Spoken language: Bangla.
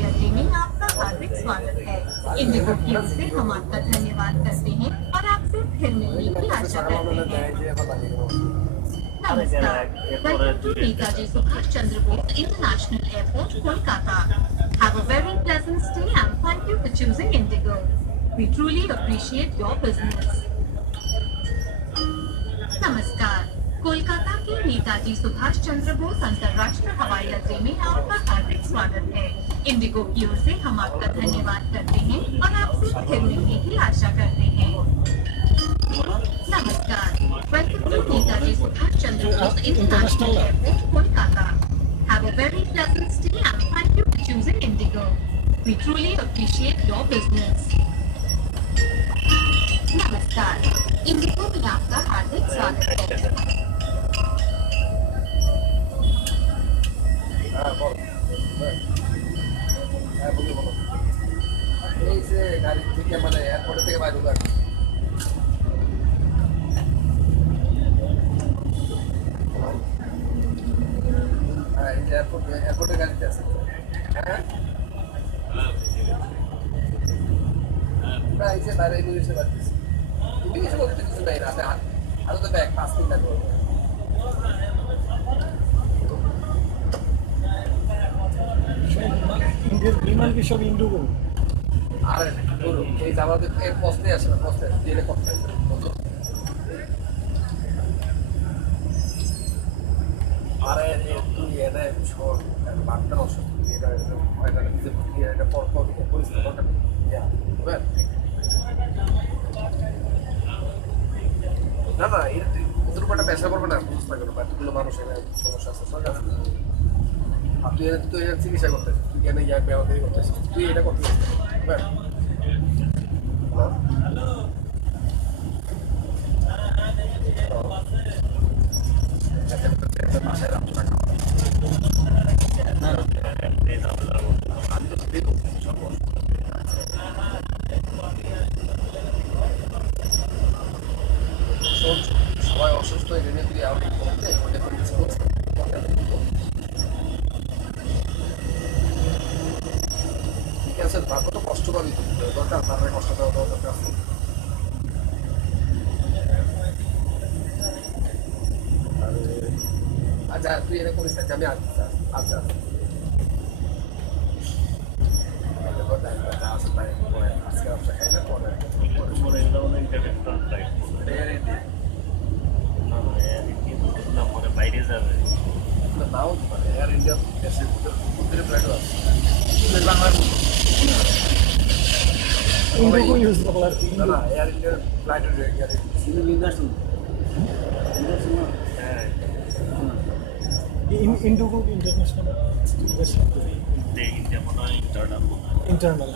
हवाई अड्डे में आपका हार्दिक स्वागत है। इंडिगो की ओर से हम आपका धन्यवाद करते हैं और आपसे फिर मिलने की आशा करते हैं। नमस्कार, welcome to Netaji Subhash Chandra Bose international airport, Kolkata. Have a very pleasant stay and thank you for choosing Indigo. We truly appreciate your business. नमस्कार, कोलकाता के नेताजी सुभाष चंद्र बोस अंतर्राष्ट्रीय हवाई अड्डे में आपका हार्दिक स्वागत है। इंडिगो की ओर से हम आपका धन्यवाद करते हैं और आपसे फिर मिलने की आशा करते हैं। नमस्कार, welcome to Netaji Subhash Chandra Bose international airport, Kolkata. Have a very pleasant stay and thank you for choosing Indigo. We truly appreciate your business. नमस्कार, इंडिगो में आपका हार्दिक स्वागत है। এই যে গাড়ি থেকে মানে এয়ারপোর্ট থেকে বাইরে ঢোকার হ্যাঁ এই যে এয়ারপোর্টের গাড়িতে আছে হ্যাঁ এই যে বাইরে ইমিগ্রেশন বাড়তেছে ইমিগ্রেশন বলতে কিছু নাই রাতে আরো তো ব্যাগ 5 মিনিট লাগবে ইন্ডিয়ার বিমান কি সব ইন্ডিগো আর ধরো এই আমাদের এই পোস্টে আসে না পোস্টে দিলে করতে হবে আরে তুই এটা ছোট বাটটা অসুস্থ এটা এটা নিজে এটা পর পরিস্থিতি দরকার ইয়া বুঝলেন না না এটা ওদের উপর একটা পেশা করবে না বুঝতে পারবে বাকিগুলো মানুষ এখানে সমস্যা আছে সব আছে আর তুই এর চিকিৎসা করতেছিস তুই কেন ইয়া ব্যবহার করতেছিস তুই এটা করতে বুঝলেন সবাই অসুস্থ এটা নিয়ে তুই আউট করতে ওদের ঠিক আছে তার কত কষ্ট পাবি দরকার তার কষ্ট দেওয়া দরকার আচ্ছা তুই এটা করিস না আমি আচ্ছা আচ্ছা আজকে ব্যবসা খাই না পরে বাইরে যাবে নাও মানে এয়ার ইন্ডিয়া দেশের ভিতরে ফ্লাইটও আছে ইন্ডিগো ইউজ করলার না না এয়ার ইন্ডিয়ার ফ্লাইটের এয়ার ইন্ডিগো ইন্টারন্যাশনাল ইন্ডিয়া মনে হয় ইন্টারনাল